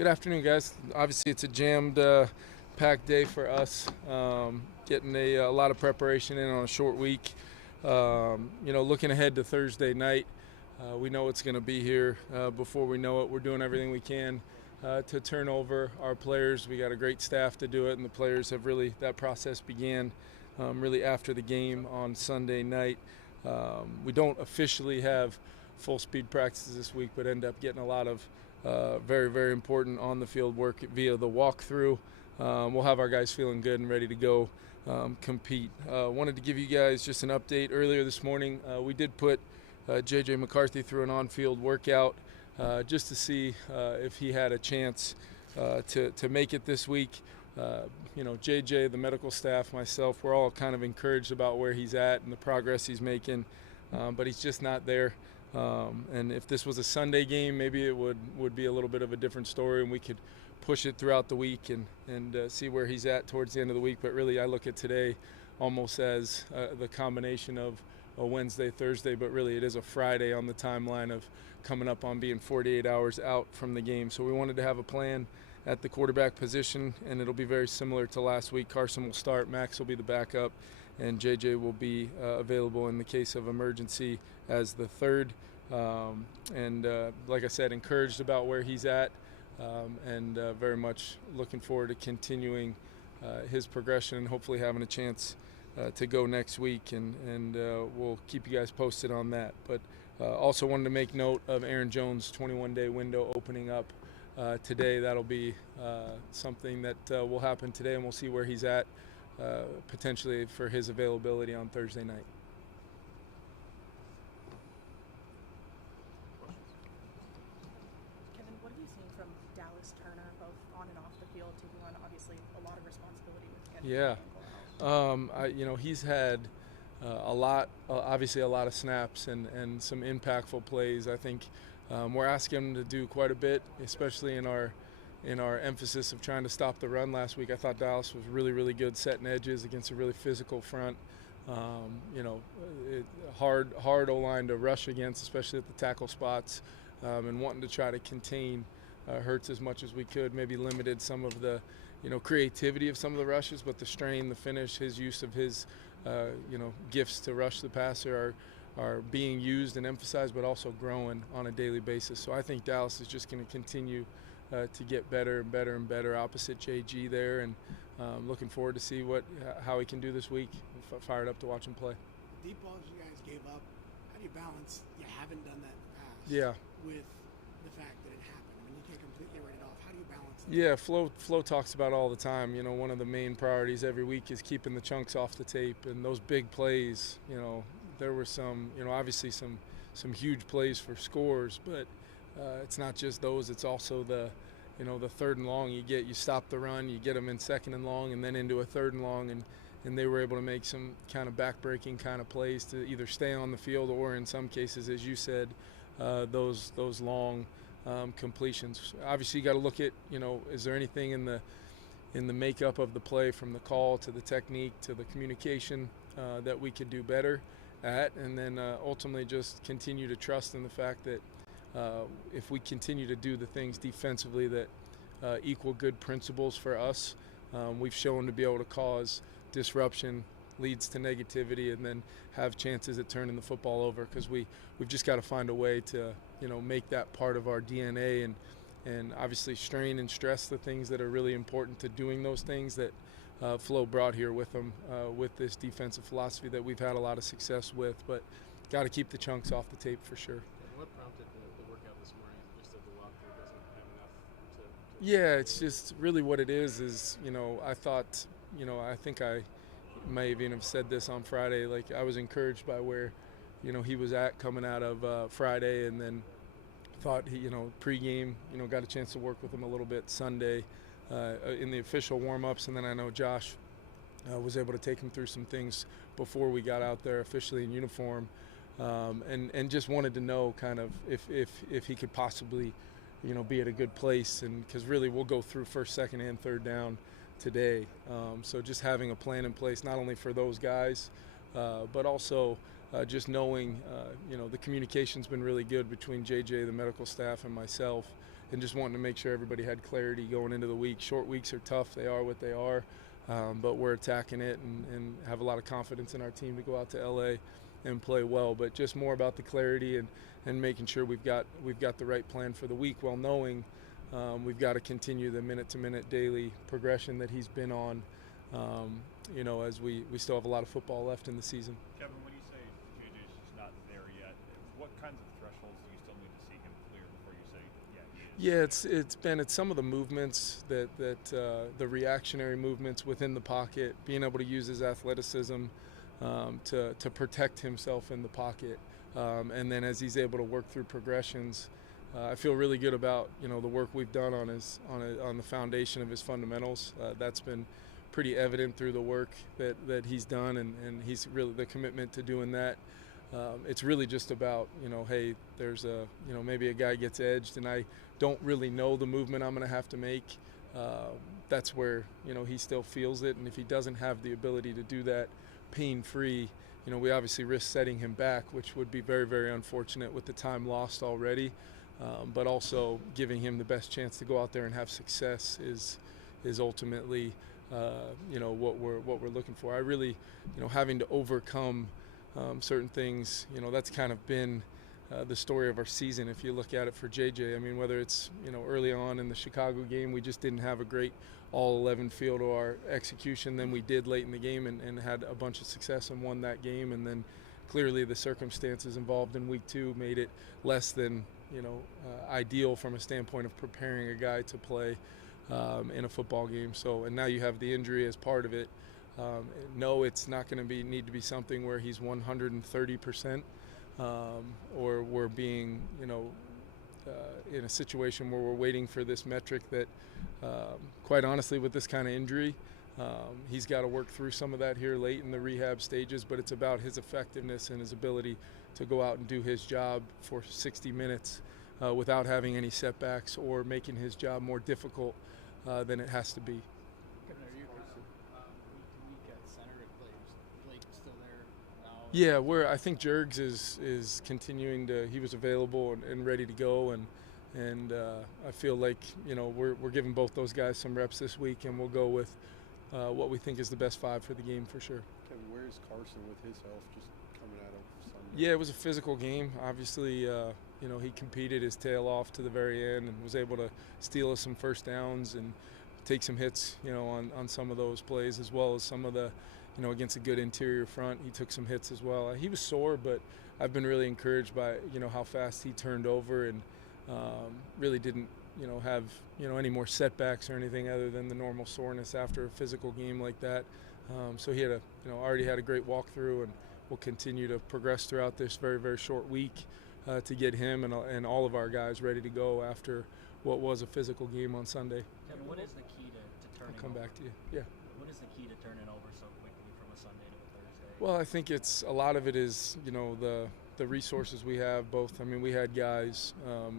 Good afternoon, guys. Obviously, it's a jammed, packed day for us. Getting a lot of preparation in on a short week. Looking ahead to Thursday night, we know it's going to be here before we know it. We're doing everything we can to turn over our players. We got a great staff to do it, and the players have really, that process began really after the game on Sunday night. We don't officially have full speed practices this week, but end up getting a lot of very, very important on the field work via the walkthrough. We'll have our guys feeling good and ready to go compete. Wanted to give you guys just an update. Earlier this morning, we did put McCarthy through an on-field workout just to see if he had a chance to make it this week. JJ, the medical staff, myself, we're all kind of encouraged about where he's at and the progress he's making, but he's just not there. And if this was a Sunday game, maybe it would be a little bit of a different story, and we could push it throughout the week and see where he's at towards the end of the week. But really, I look at today almost as the combination of a Wednesday, Thursday, but really it is a Friday on the timeline of coming up on being 48 hours out from the game. So we wanted to have a plan at the quarterback position, and it'll be very similar to last week. Carson will start, Max will be the backup, and JJ will be available in the case of emergency as the third. Like I said, encouraged about where he's at, and very much looking forward to continuing his progression and hopefully having a chance to go next week, and we'll keep you guys posted on that. But also wanted to make note of Aaron Jones' 21-day window opening up today. That'll be something that will happen today, and we'll see where he's at potentially for his availability on Thursday night. Kevin, what have you seen from Dallas Turner, both on and off the field, taking on obviously a lot of responsibility with getting Yeah. the ankle out? He's had obviously a lot of snaps and some impactful plays. I think we're asking him to do quite a bit, especially in our emphasis of trying to stop the run last week. I thought Dallas was really, really good setting edges against a really physical front. Hard O-line to rush against, especially at the tackle spots, and wanting to try to contain Hurts as much as we could. Maybe limited some of the creativity of some of the rushes, but the strain, the finish, his use of his gifts to rush the passer are being used and emphasized, but also growing on a daily basis. So I think Dallas is just going to continue to get better and better and better opposite JG there, and looking forward to see how he can do this week. Fired up to watch him play. Deep balls you guys gave up, how do you balance you haven't done that in the past Yeah. with the fact that it happened? I mean, you can't completely write it off. How do you balance that? Yeah, Flo talks about all the time. One of the main priorities every week is keeping the chunks off the tape, and those big plays. There were some, obviously some huge plays for scores, but it's not just those. It's also the third and long. You stop the run, you get them in second and long, and then into a third and long, and they were able to make some kind of back-breaking kind of plays to either stay on the field or, in some cases, as you said, those long completions. Obviously, you got to look at, is there anything in the makeup of the play, from the call to the technique to the communication, that we could do better at, and then ultimately just continue to trust in the fact that if we continue to do the things defensively that equal good principles for us, we've shown to be able to cause disruption, leads to negativity, and then have chances at turning the football over, because we've just got to find a way to make that part of our DNA, and obviously strain and stress the things that are really important to doing those things that Flo brought here with them with this defensive philosophy that we've had a lot of success with. But got to keep the chunks off the tape for sure. And what prompted the workout this morning? Just that the walkthrough doesn't have enough to Yeah, it's just really what it is I thought, I think I may even have said this on Friday, like I was encouraged by where, he was at coming out of Friday, and then thought he, pregame, got a chance to work with him a little bit Sunday in the official warm-ups, and then I know Josh was able to take him through some things before we got out there officially in uniform, and just wanted to know kind of if he could possibly, be at a good place, and because really we'll go through first, second, and third down today. So just having a plan in place, not only for those guys, but also just knowing, the communication's been really good between JJ, the medical staff, and myself, and just wanting to make sure everybody had clarity going into the week. Short weeks are tough. They are what they are. But we're attacking it and have a lot of confidence in our team to go out to LA and play well. But just more about the clarity and making sure we've got the right plan for the week, while knowing we've got to continue the minute-to-minute daily progression that he's been on, as we still have a lot of football left in the season. Kevin, when you say JJ's just not there yet, what kinds of thresholds do you still need to see him clear before you say, yeah, he is? Yeah, it's some of the movements that the reactionary movements within the pocket, being able to use his athleticism to protect himself in the pocket, and then as he's able to work through progressions, I feel really good about the work we've done on the foundation of his fundamentals. That's been pretty evident through the work that he's done, and he's really the commitment to doing that. It's really just about, hey, there's maybe a guy gets edged and I don't really know the movement I'm going to have to make. That's where, he still feels it. And if he doesn't have the ability to do that pain-free, we obviously risk setting him back, which would be very, very unfortunate with the time lost already. But also giving him the best chance to go out there and have success is ultimately, what we're looking for. I really, having to overcome certain things, that's kind of been the story of our season. If you look at it for JJ, I mean, whether it's, early on in the Chicago game, we just didn't have a great all-11 feel to our execution than we did late in the game and had a bunch of success and won that game. And then clearly the circumstances involved in week 2 made it less than, ideal from a standpoint of preparing a guy to play in a football game. So, and now you have the injury as part of it. No, it's not going to need to be something where he's 130%, or we're being, in a situation where we're waiting for this metric that, quite honestly, with this kind of injury, he's got to work through some of that here late in the rehab stages, but it's about his effectiveness and his ability to go out and do his job for 60 minutes without having any setbacks or making his job more difficult than it has to be. Yeah, I think Jergs is continuing to. He was available and ready to go, and I feel like we're giving both those guys some reps this week, and we'll go with what we think is the best 5 for the game for sure. Kevin, where's Carson with his health just coming out of Sunday? Yeah, it was a physical game. Obviously, he competed his tail off to the very end and was able to steal us some first downs and take some hits, on some of those plays, as well as some of the. Against a good interior front, he took some hits as well. He was sore, but I've been really encouraged by, how fast he turned over and really didn't, have, any more setbacks or anything other than the normal soreness after a physical game like that. So he had already had a great walkthrough, and we'll continue to progress throughout this very, very short week to get him and all of our guys ready to go after what was a physical game on Sunday. Kevin, what is the key to turning I'll come over? back to you. Yeah. What is the key to turning over so quickly from a Sunday to a Thursday? Well, I think it's a lot of it is, the resources we have both. I mean, we had guys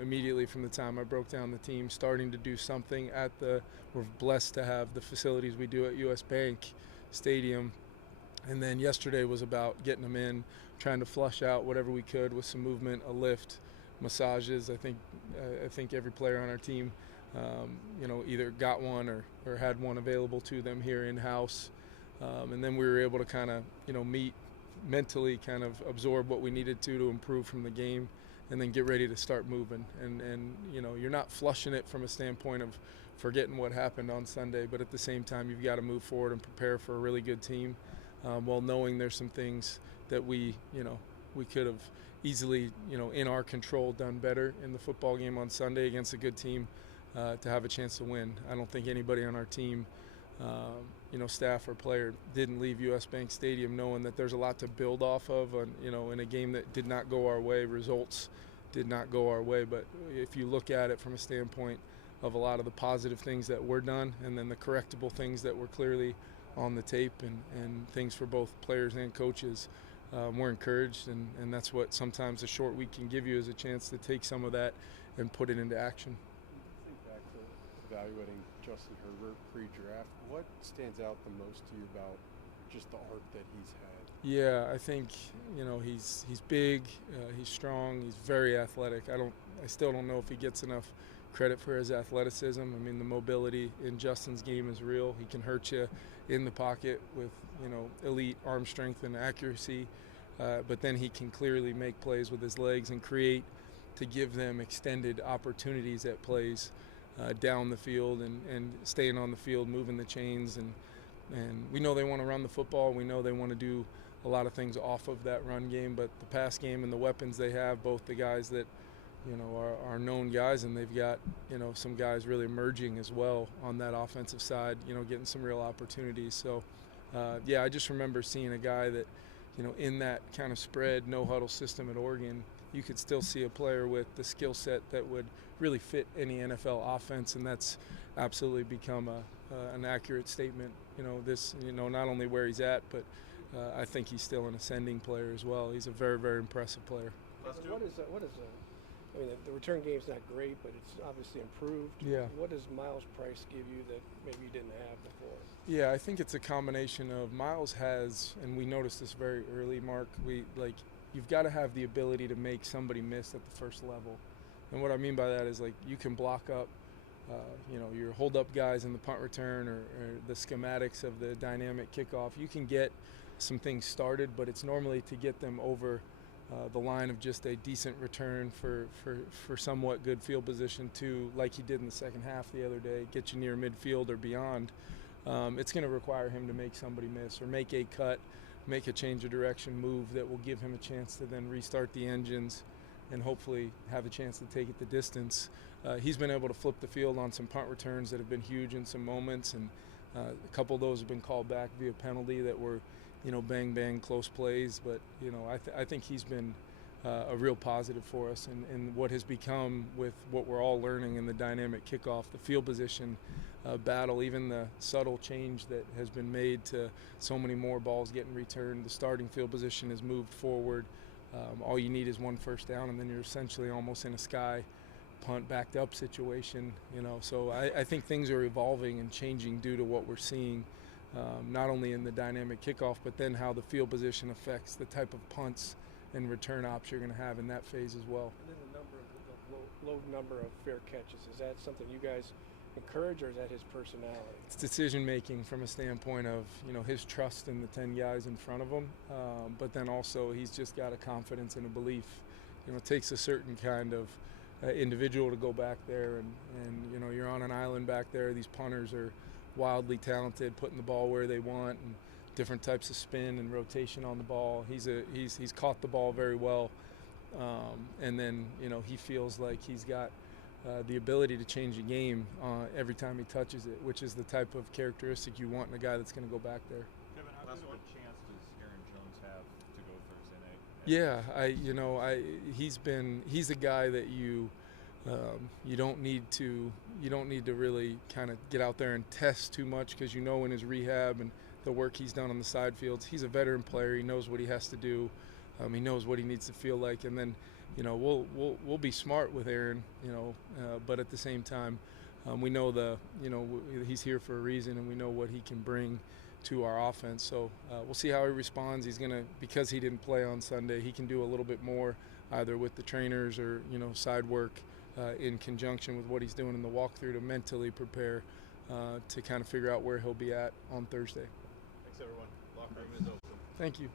immediately from the time I broke down the team starting to do something we're blessed to have the facilities we do at US Bank Stadium. And then yesterday was about getting them in, trying to flush out whatever we could with some movement, a lift, massages. I think every player on our team, either got one or had one available to them here in-house. And then we were able to kind of, meet mentally, kind of absorb what we needed to improve from the game, and then get ready to start moving. And you're not flushing it from a standpoint of forgetting what happened on Sunday, but at the same time, you've got to move forward and prepare for a really good team, while knowing there's some things that we could have easily, in our control, done better in the football game on Sunday against a good team to have a chance to win. I don't think anybody on our team, staff or player, didn't leave US Bank Stadium knowing that there's a lot to build off of, in a game that did not go our way. Results did not go our way, but if you look at it from a standpoint of a lot of the positive things that were done and then the correctable things that were clearly on the tape and things for both players and coaches, we're encouraged, and that's what sometimes a short week can give you, is a chance to take some of that and put it into action. Think back to evaluating Justin Herbert pre-draft. What stands out the most to you about just the arc that he's had? Yeah, I think he's big, he's strong, he's very athletic. I still don't know if he gets enough credit for his athleticism. I mean, the mobility in Justin's game is real. He can hurt you in the pocket with, elite arm strength and accuracy, but then he can clearly make plays with his legs and create to give them extended opportunities at plays down the field and staying on the field, moving the chains. And we know they want to run the football. We know they want to do a lot of things off of that run game, but the pass game and the weapons they have, both the guys that are known guys, and they've got, some guys really emerging as well on that offensive side, getting some real opportunities. So, I just remember seeing a guy that, in that kind of spread, no-huddle system at Oregon, you could still see a player with the skill set that would really fit any NFL offense, and that's absolutely become an accurate statement. Not only where he's at, but I think he's still an ascending player as well. He's a very, very impressive player. The return game's not great, but it's obviously improved. Yeah. What does Miles Price give you that maybe you didn't have before? Yeah, I think it's a combination of Miles has, and we noticed this very early, Mark, you've got to have the ability to make somebody miss at the first level. And what I mean by that is, you can block up, your hold-up guys in the punt return or the schematics of the dynamic kickoff. You can get some things started, but it's normally to get them over the line of just a decent return for somewhat good field position to, like he did in the second half the other day, get you near midfield or beyond. It's going to require him to make somebody miss or make a cut, make a change of direction move that will give him a chance to then restart the engines and hopefully have a chance to take it the distance. He's been able to flip the field on some punt returns that have been huge in some moments, and a couple of those have been called back via penalty that were bang, bang, close plays. But, I think he's been a real positive for us and what has become with what we're all learning in the dynamic kickoff, the field position battle, even the subtle change that has been made to so many more balls getting returned. The starting field position has moved forward. All you need is one first down, and then you're essentially almost in a sky punt backed up situation. So I think things are evolving and changing due to what we're seeing. Not only in the dynamic kickoff, but then how the field position affects the type of punts and return ops you're going to have in that phase as well. And then the low number of fair catches, is that something you guys encourage, or is that his personality? It's decision making from a standpoint of his trust in the 10 guys in front of him, but then also he's just got a confidence and a belief. It takes a certain kind of individual to go back there, and you're on an island back there. These punters are wildly talented, putting the ball where they want, and different types of spin and rotation on the ball. He's caught the ball very well, and then he feels like he's got the ability to change a game every time he touches it, which is the type of characteristic you want in a guy that's going to go back there. Kevin, what chance does Aaron Jones have to go Thursday night? Yeah, he's a guy that you don't need to really kind of get out there and test too much, because in his rehab and the work he's done on the side fields, he's a veteran player. He knows what he has to do. He knows what he needs to feel like, and then we'll be smart with Aaron, but at the same time, we know he's here for a reason, and we know what he can bring to our offense. So we'll see how he responds. He's because he didn't play on Sunday, he can do a little bit more either with the trainers or side work in conjunction with what he's doing in the walkthrough to mentally prepare to kind of figure out where he'll be at on Thursday. Thanks, everyone. Locker room is open. Thank you.